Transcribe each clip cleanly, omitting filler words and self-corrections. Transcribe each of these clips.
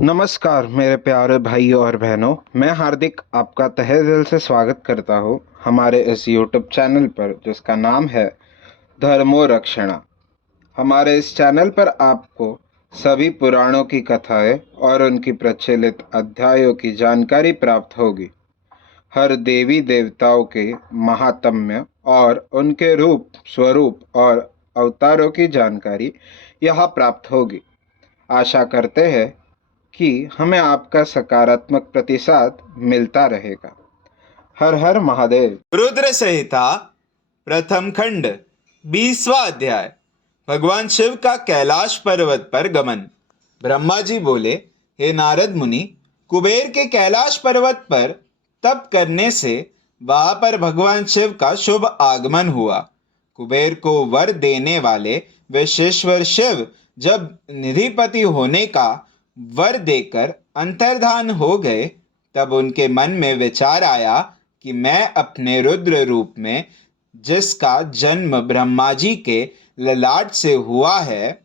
नमस्कार मेरे प्यारे भाइयों और बहनों, मैं हार्दिक आपका तहे दिल से स्वागत करता हूँ हमारे इस यूट्यूब चैनल पर जिसका नाम है धर्मो रक्षणा। हमारे इस चैनल पर आपको सभी पुराणों की कथाएं और उनकी प्रचलित अध्यायों की जानकारी प्राप्त होगी। हर देवी देवताओं के महात्म्य और उनके रूप स्वरूप और अवतारों की जानकारी यहाँ प्राप्त होगी। आशा करते हैं कि हमें आपका सकारात्मक प्रतिसाद मिलता रहेगा। हर हर महादेव। रुद्र संहिता प्रथम खंड 20वां अध्याय। भगवान शिव का कैलाश पर्वत पर गमन। ब्रह्मा जी बोले, हे नारद मुनि, कुबेर के कैलाश पर्वत पर तप करने से वहां पर भगवान शिव का शुभ आगमन हुआ। कुबेर को वर देने वाले विश्वेश्वर शिव जब निधिपति होने का वर देकर अंतर्धान हो गए, तब उनके मन में विचार आया कि मैं अपने रुद्र रूप में, जिसका जन्म ब्रह्मा जी के ललाट से हुआ है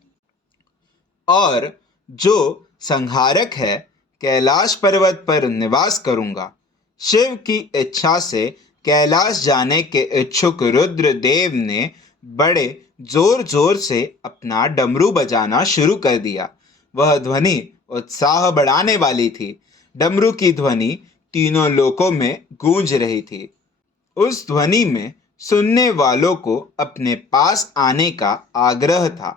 और जो संहारक है, कैलाश पर्वत पर निवास करूंगा। शिव की इच्छा से कैलाश जाने के इच्छुक रुद्र देव ने बड़े जोर जोर से अपना डमरू बजाना शुरू कर दिया। वह ध्वनि उत्साह बढ़ाने वाली थी। डमरू की ध्वनि तीनों लोकों में गूंज रही थी। उस ध्वनि में सुनने वालों को अपने पास आने का आग्रह था।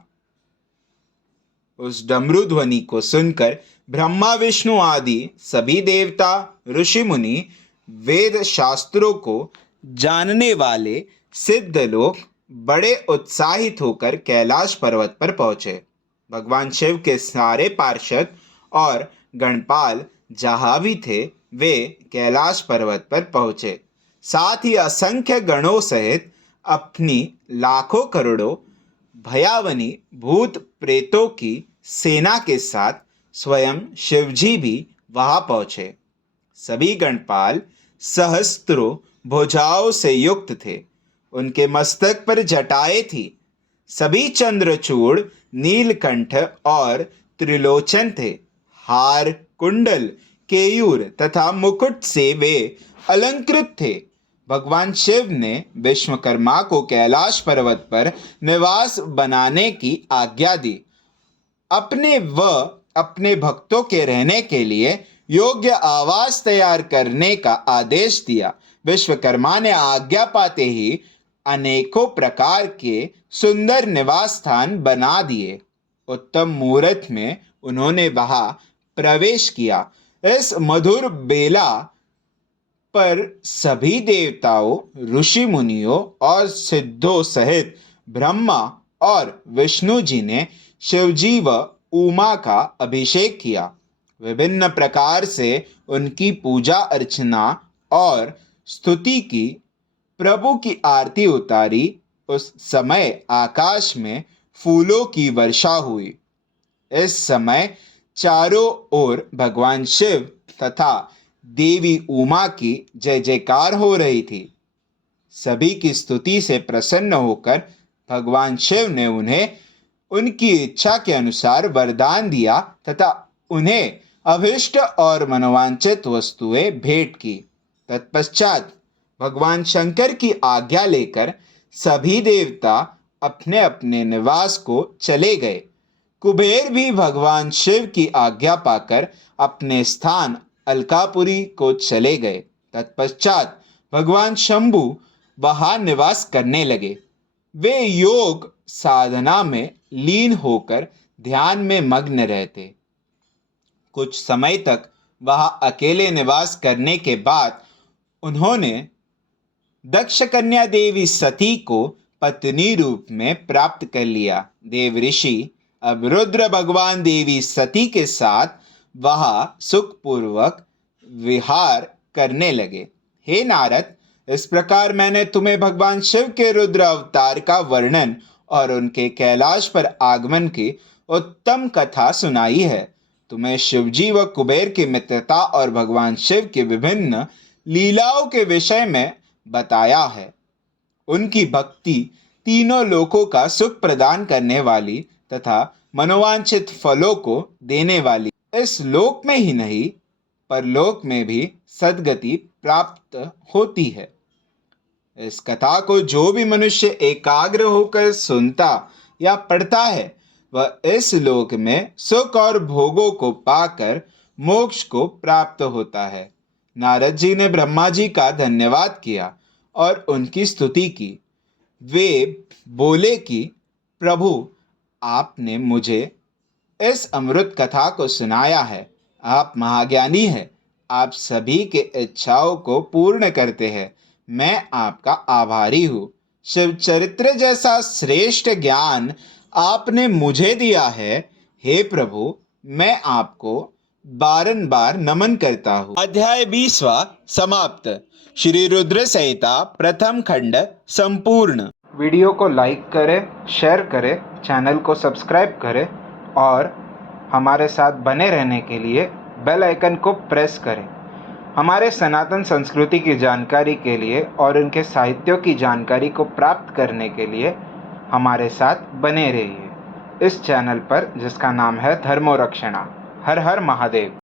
उस डमरू ध्वनि को सुनकर ब्रह्मा विष्णु आदि सभी देवता, ऋषि मुनि, वेद शास्त्रों को जानने वाले सिद्ध लोग बड़े उत्साहित होकर कैलाश पर्वत पर पहुंचे। भगवान शिव के सारे पार्षद और गणपाल जहां भी थे, वे कैलाश पर्वत पर पहुंचे। साथ ही असंख्य गणों सहित अपनी लाखों करोड़ों भयावनी भूत प्रेतों की सेना के साथ स्वयं शिवजी भी वहां पहुंचे। सभी गणपाल सहस्त्रों भुजाओं से युक्त थे। उनके मस्तक पर जटाएं थी। सभी चंद्रचूड़, नीलकंठ और त्रिलोचन थे। हार, कुंडल, केयूर तथा मुकुट से वे अलंकृत थे। भगवान शिव ने विश्वकर्मा को कैलाश पर्वत पर निवास बनाने की आज्ञा दी। अपने भक्तों के रहने के लिए योग्य आवास तैयार करने का आदेश दिया। विश्वकर्मा ने आज्ञा पाते ही अनेकों प्रकार के सुंदर निवास स्थान बना दिए। उत्तम मुहूर्त में उन्होंने वहां प्रवेश किया। इस मधुर बेला पर सभी देवताओं, ऋषि मुनियों और सिद्धों सहित ब्रह्मा और विष्णु जी ने शिवजी व उमा का अभिषेक किया। विभिन्न प्रकार से उनकी पूजा अर्चना और स्तुति की। प्रभु की आरती उतारी। उस समय आकाश में फूलों की वर्षा हुई। इस समय चारों ओर भगवान शिव तथा देवी उमा की जय जयकार हो रही थी। सभी की स्तुति से प्रसन्न होकर भगवान शिव ने उन्हें उनकी इच्छा के अनुसार वरदान दिया तथा उन्हें अभिष्ट और मनोवांछित वस्तुएं भेंट की। तत्पश्चात भगवान शंकर की आज्ञा लेकर सभी देवता अपने अपने निवास को चले गए। कुबेर भी भगवान शिव की आज्ञा पाकर अपने स्थान अलकापुरी को चले गए। तत्पश्चात भगवान शंभु वहां निवास करने लगे। वे योग साधना में लीन होकर ध्यान में मग्न रहते। कुछ समय तक वहां अकेले निवास करने के बाद उन्होंने दक्ष कन्या देवी सती को पत्नी रूप में प्राप्त कर लिया। देव ऋषि अब रुद्र भगवान देवी सती के साथ वहां सुखपूर्वक विहार करने लगे। हे नारद, इस प्रकार मैंने तुम्हें भगवान शिव के रुद्र अवतार का वर्णन और उनके कैलाश पर आगमन की उत्तम कथा सुनाई है। तुम्हें शिवजी व कुबेर की मित्रता और भगवान शिव की विभिन्न लीलाओं के विषय में बताया है। उनकी भक्ति तीनों लोकों का सुख प्रदान करने वाली तथा मनोवांछित फलों को देने वाली इस लोक में ही नहीं परलोक में भी सद्गति प्राप्त होती है। इस कथा को जो भी मनुष्य एकाग्र होकर सुनता या पढ़ता है वह इस लोक में सुख और भोगों को पाकर मोक्ष को प्राप्त होता है। नारद जी ने ब्रह्मा जी का धन्यवाद किया और उनकी स्तुति की। वे बोले कि प्रभु, आपने मुझे इस अमृत कथा को सुनाया है। आप महाज्ञानी हैं, आप सभी के इच्छाओं को पूर्ण करते हैं। मैं आपका आभारी हूँ। शिव चरित्र जैसा श्रेष्ठ ज्ञान आपने मुझे दिया है। हे प्रभु, मैं आपको बारंबार नमन करता हूँ। अध्याय 20वां समाप्त। श्री रुद्र संहिता प्रथम खंड संपूर्ण। वीडियो को लाइक करें, शेयर करें, चैनल को सब्सक्राइब करें और हमारे साथ बने रहने के लिए बेल आइकन को प्रेस करें। हमारे सनातन संस्कृति की जानकारी के लिए और उनके साहित्यों की जानकारी को प्राप्त करने के लिए हमारे साथ बने रहिए इस चैनल पर, जिसका नाम है धर्मो रक्षणा। हर हर महादेव।